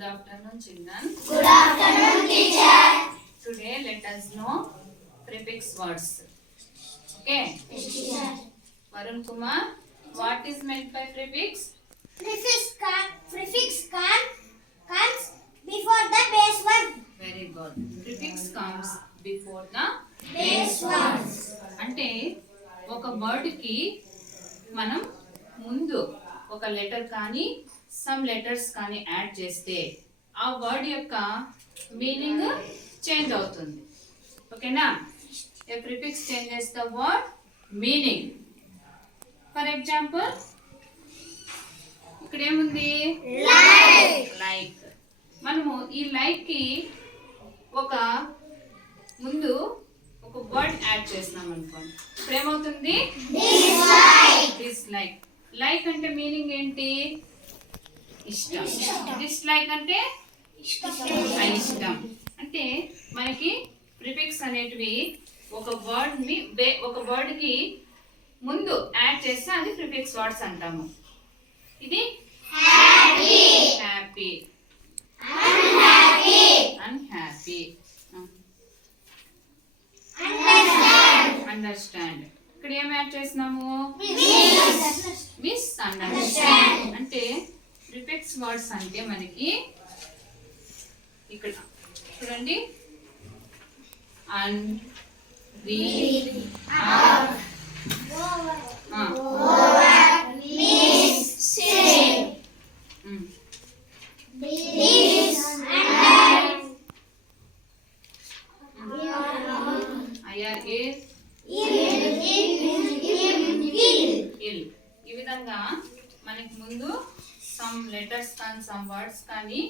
Good afternoon, children. Good afternoon, teacher. Today, let us know prefix words. Okay? Yes, teacher. Varun Kumar, what is meant by prefix? Prefix comes before the base word. Very good. Prefix comes before the Base words. అంటే ఒక వర్డ్ కి మనం ముందు ఒక లెటర్ కానీ some letters కానీ యాడ్ చేస్తే ఆ వర్డ్ యొక్క మీనింగ్ చేంజ్ అవుతుంది. ఓకేనా? A prefix changes the word meaning. For example ఇక్కడ ఏముంది? లైక్. మనము ఈ లైక్ కి ఒక ముందు ఒక వర్డ్ యాడ్ చేస్తున్నాం అనుకోండి, ఇప్పుడు ఏమవుతుంది? డిస్లైక్. లైక్ అంటే మీనింగ్ ఏంటి? ఇష్టం. డిస్లైక్ అంటే ఇష్టం. అంటే మనకి ప్రిఫిక్స్ అనేటివి ఒక వర్డ్ కి ముందు యాడ్ చేస్తే అది ప్రిఫిక్స్ వర్డ్స్ అంటాము. ఇది హ్యాపీ, అన్హ్యాపీ, అండర్స్టాండ్. ఇక్కడ ఏం యాడ్ చేసినాము? Miss understand. అంటే ప్రిఫిక్స్ వర్డ్స్ అంటే మనకి ఇక్కడ చూడండి, అన్, రీ, ఇల్. ఈ విధంగా మనకి ముందు సమ్ లెటర్స్ కానీ సమ్ వర్డ్స్ కానీ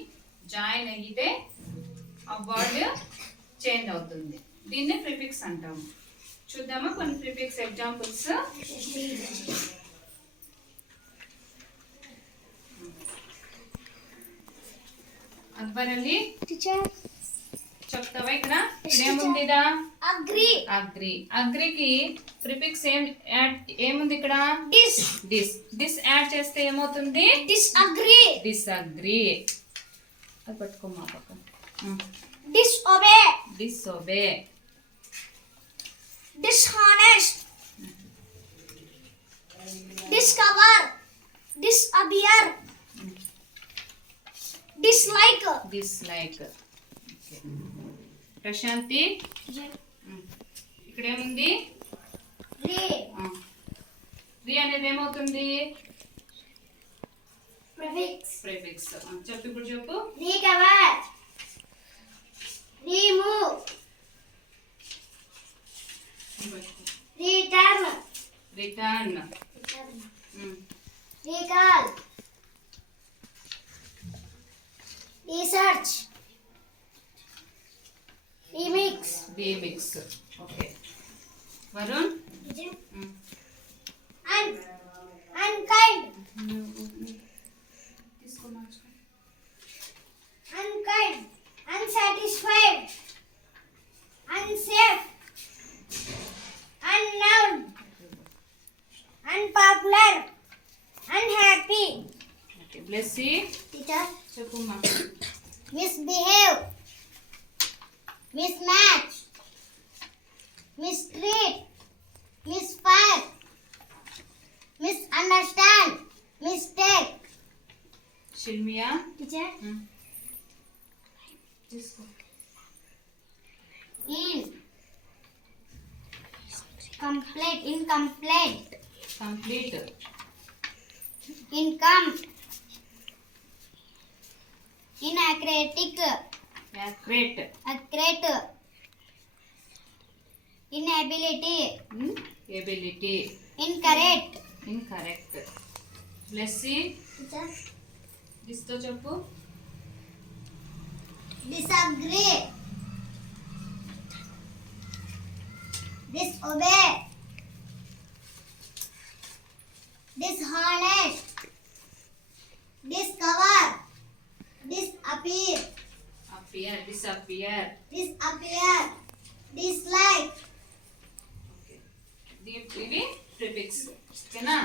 జాయిన్ అయితే ఆ వర్డ్ చేంజ్ అవుతుంది. దీన్ని ప్రిఫిక్స్ అంటాము. చూద్దామా కొన్ని prefix examples? Akbar Ali Teacher. చెప్తావా? ఇక్కడ ఏముందిదా? Agree. అగ్రి. అగ్రికి ప్రిఫిక్స్ ఏముంది ఇక్కడ? డిస్ యాడ్ చేస్తే ఏమవుతుంది? Disagree. డిస్అగ్రీ. అది పట్టుకోమా పక్కన. Disobey. Disobey. Dishonest. Discover. Disappear. Dislike. Dislike. Prashanti ఇక్కడ ఏముంది? రీ అనేది ఏమవుతుంది? ప్రిఫిక్స్. చెప్పు, ఇప్పుడు చెప్పు. Recover. Remove. Return. Return. Recall. Research. Remix. Demix. Okay Varun. Unkind. Unkind. Unsatisfied. Unsafe. Unknown. Unpopular. Unhappy. Okay Blessy Teacher. చెప్పుమా. Misbehave. Mismatch. Mistreat. Misfire. Misunderstand. Mistake. Shilmiya Teacher. తీసుకో. Incomplete. Incomplete. Complete. Income. Inaccurate. Accurate. Accurate. Inability. Ability. Incorrect. Incorrect. Blessy దిస్తో చెప్పు. Disagree. Disobey. Dishonest. Discover. Disappear. Appear. Disappear. Disappear. Dislike. ఇవి prefix. ఓకేనా?